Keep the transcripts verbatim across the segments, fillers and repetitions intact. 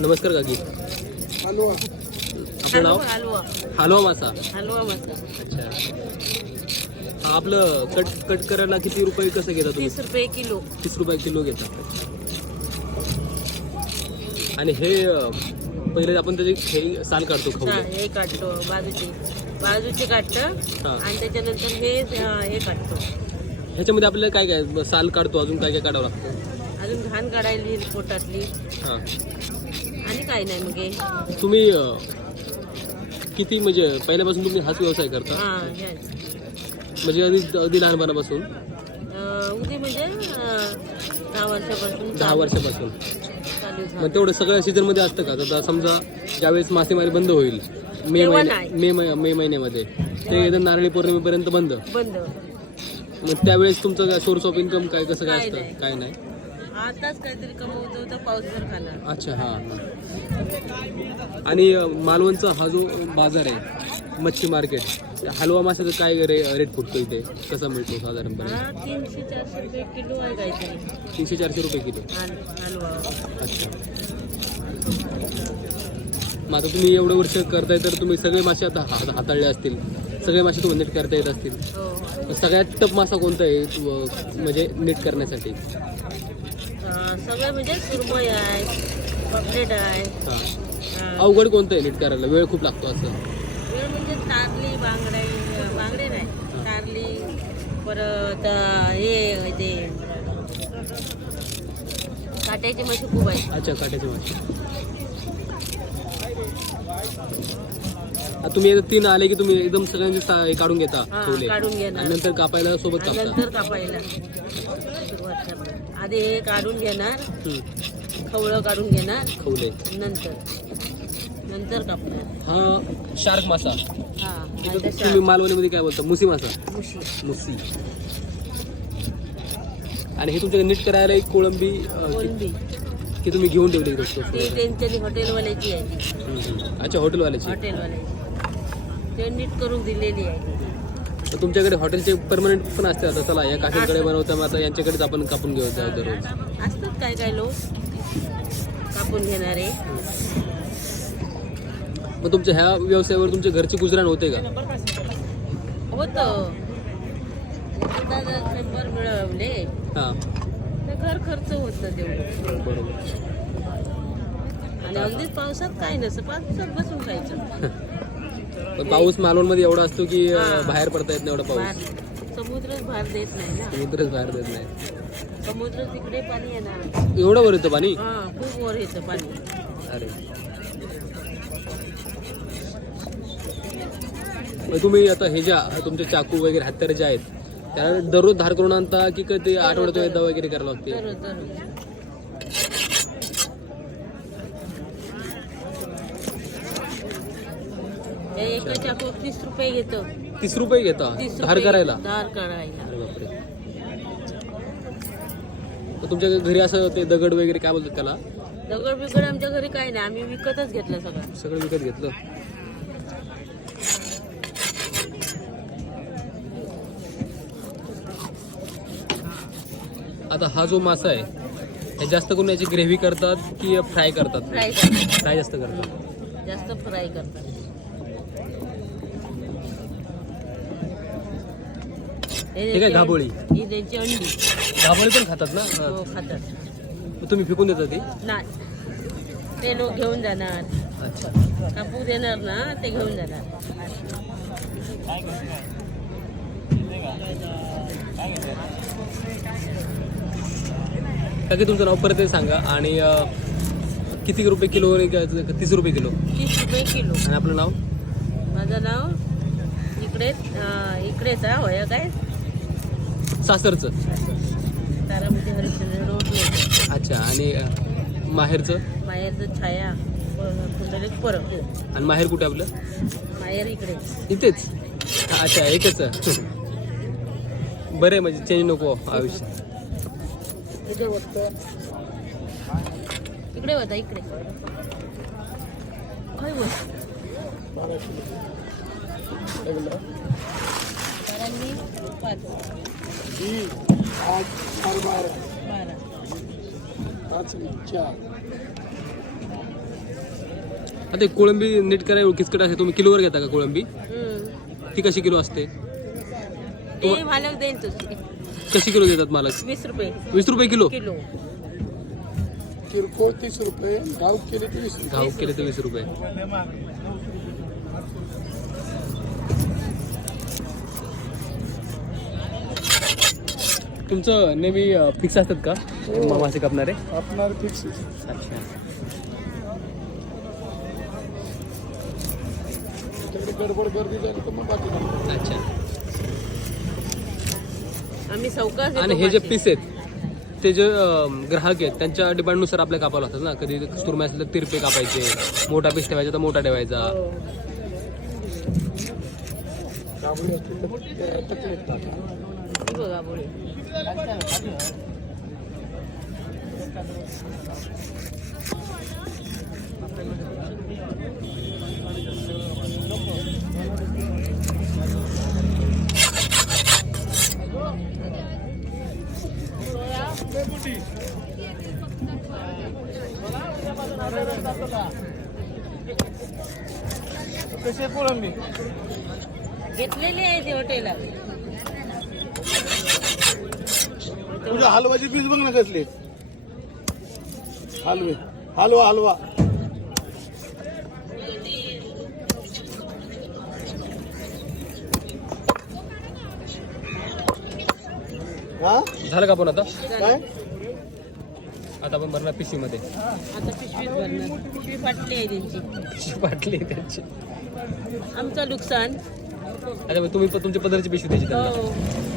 नमस्कार काकी. हलवा. आपलं नाव? हलवा हलवा मासा. हलवा मस्त. अच्छा. हा, आपलं कट कट करायला किती रुपये कसं घेता तुम्ही? तीस रुपये किलो. तीस रुपये किलो घेता. आणि हे अं, पहिले आपण त्याची हे साल काढतो हा, खाऊ. हे काढतो बाजूचे बाजूचे काढतं हा. आणि त्याच्यानंतर हे अं, हे काढतो. ह्याच्यामध्ये आपल्याला काय काय साल काढतो, अजून काय काय काढावं लागतं? अजून घाण काढायली पोटातली हां. आणि काही नाही मग हे. तुम्ही अं, किती म्हणजे पहिल्यापासून तुम्ही हाच व्यवसाय करता? हा हे म्हणजे अगदी अगदी लहानपणापासून? अं, उदी म्हणजे अं, दहा वर्षापासून दहा वर्षापासून. चालू झालं. मग तेवढं सगळ्या सीझनमध्ये असतं का? आता समजा ज्यावेळेस मासेमारी बंद होईल मे तेव्हा महिन्या नाही. मे मै- मे महिन्यामध्ये ते एकदम नारळी पौर्णिमेपर्यंत बंद. बंद. मग त्यावेळेस तुमचं सोर्स ऑफ इन्कम काय कसं काय काय असतं? नाही. काय नाही. आताच काहीतरी कमवतो तर पाऊसभर खाणार. अच्छा. हां हां. आणि अं, मालवणचा हा जो बाजार आहे मच्छी मार्केट, त्या हलवा माशाचा काय रे रेट फुटतो इथे? कसा मिळतो साधारणपणे? हा तीनशे चारशे रुपये किलो आहे काहीतरी तीनशे चारशे रुपये किलो. हल- हलवा. अच्छा. मग आता तुम्ही एवढं वर्ष करताय तर तुम्ही सगळे मासे आता हात- हाताळले असतील, सगळे मासे तुम्हाला नीट करता येत असतील. हो तर सगळ्यात टप मासा कोणता आहे तु- म्हणजे नीट करण्यासाठी? अं, सगळं म्हणजे सुरमई आहे, पॉपलेट आहे. हां. अं, अवघड कोणतं आहे नीट करायला? वेळ खूप लागतो असं? वेळ म्हणजे तारली बांगडे बांगडे नाही तारली, परत अं, हे ते काट्याची माशी खूप आहे. अच्छा, काट्याचे मासे. आता तुम्ही आता तीन आले की तुम्ही एकदम सगळ्यांचे सा- हे काढून घेता हा, ठेवले काढून घेणार. आणि नंतर कापायला सोबत आणि कापता. नंतर कापायला सुरुवात करणार. आधी हे काढून घेणार, हम्म. खवळं काढून घेणार, खवले. नंतर नंतर कापणार. हा शार्क मासा. हा इथं नाहीतर तुम्ही शार्क, मालवणीमध्ये काय बोलता? मुसी मासा. मुशी. मुसी. आणि हे तुमच्या नीट करायला एक कोळंबी अं, कोलंबी की- की तुम्ही घेऊन ठेवली इथं स्टोर ती मध्ये? त्यांच्या हॉटेलवाल्याची आहे ती. हम्म, हम्म. अच्छा, हॉटेलवाल्याची. हॉटेलवाल्याची ते नीट करून दिलेली आहे ती. तर तुमच्याकडे हॉटेलचे परमनंट पण असते. आता चला या काकींकडे बनवता, मग आता यांच्याकडेच आपण कापून घेऊ जाऊ दररोज. असतात काय काय लोक कापून घेणारे. मग तुमच्या ह्या व्यवसायावर तुमच्या घरची गुजराण होते का? होतं आता जर शंभर मिळवले हां, तर घर खर्च होत ना तेवढं. बरोबर. आणि अगदीच पावसात काय नसतं, पावसात बसून खायचं. पण पाऊस मालवणमध्ये एवढा असतो की अं, हां. बाहेर पडता येत नाही एवढा पाऊस. बाहेर समुद्रच बाहेर देत नाही ना. समुद्रच बाहेर देत नाही. समुद्र तिकडे पाणी येणार. एवढं वर येतं पाणी? हा खूप वर येतं पाणी. अरे. मग तुम्ही आता हे ज्या तुमचे चाकू वगैरे हत्यारे जे आहेत त्याला दररोज धार करून आणता की का ते आठवड्यातून एकदा वगैरे करायला लागते? दररोज दररोज. हे एक चाकू तीस रुपये घेतो. तीस रुपये घेता तीस धार रुपये करायला? धार करायला. अरे बापरे. मग तुमच्या घरी असं ते दगड वगैरे काय बोलतात त्याला? दगड बिगड आमच्या घरी काही नाही, आम्ही विकतच घेतलं सगळं. सगळं विकत घेतलं? आता हा जो मासा आहे हे जास्त करून याची ग्रेव्ही करतात की फ्राय करतात? फ्राय करतात, फ्राय जास्त करतात. जास्त फ्राय करतात. हे काय घाबोळी? ही त्यांची अंडी. घाबोळी पण खातात ना? हा. हो खातात. मग तुम्ही फेकून देता ती? नाही ते लोक घेऊन जाणार, अच्छा. कापू देणार ना, ते घेऊन जाणार. काकी तुमचं नाव परत सांगा आणि अं, किती रुपये किलो? तीस रुपये किलो. तीस रुपये किलो. आणि आपलं नाव? माझं नाव इकडे अं, इकडेच आहे होय काय सासरचं? तारामध्ये हरिश्चंद्र रोड. अच्छा. आणि अं, माहेरचं? माहेरचं छाया कुंडलिक परत. आणि माहेर कुठे आपलं? माहेर इकडे. इथेच? अच्छा, एकच. बरं आहे, म्हणजे चेंज नको आयुष्य. इकडे होतं, इकडे होता इकडे काय बोल सरांनी पाच बारा पाच चार आता कोळंबी नीट करायला किचकट असते, तुम्ही किलोवर घेता का कोळंबी? हम्म. ती कशी किलो असते? ते मालक देईल तुझी कशी किलो देतात मालक? वीस रुपये वीस रुपये किलो. किलो. किरकोळ तीस रुपये, गाव केले तर वीस रुपये. घाव केले तर वीस रुपये. तुमचं नेहमी फिक्स असतात का हो. मासे कापणारे? आपणार फिक्स. अच्छा. त्याकडे गडबड गर्दी झाली तर मग बाकी नाही. अच्छा. आम्ही चौकाच आणि हे जे पीस आहेत ते जे अं, ग्राहक आहेत त्यांच्या डिमांडनुसार आपल्या कापायला लागतात ना. कधी सुरमई असेल तर तिरपे कापायचे, मोठा पीस ठेवायचा तर मोठा ठेवायचा. काबुली असतील तर ते तकलीफ टाका. बघा बोळे. कसे कोळंबी घेतलेली आहे ती हॉटेलला. तुझ्या हलवाची पीस बघ ना कसली हलवे. हलवा हलवा हा झालं का आपण आता? काय आता आपण भरणार पिशवी मध्ये. आता पिशवीत भरणार. पिशवी फाटली आहे त्यांची. पिशवी वाटली त्यांची. आमचं नुकसान. अच्छा, मग तुम्ही पण तुमच्या पदरची पिशवी द्यायची त्यांना. हो.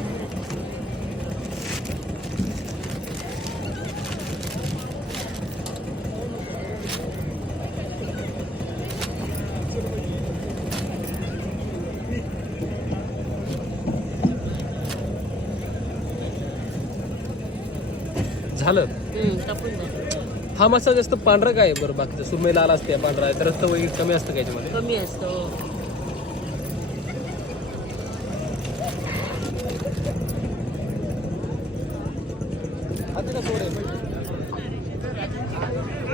झालं. हम्म, टाकून द्या. हा मसाला जास्त पांढरा काय आहे बरं? बाकीचं सुरमई लाल असते, पांढरा आहे तर रस्ता वगैरे कमी असतं का याच्यामध्ये? कमी असतो. आता का सोड आहे?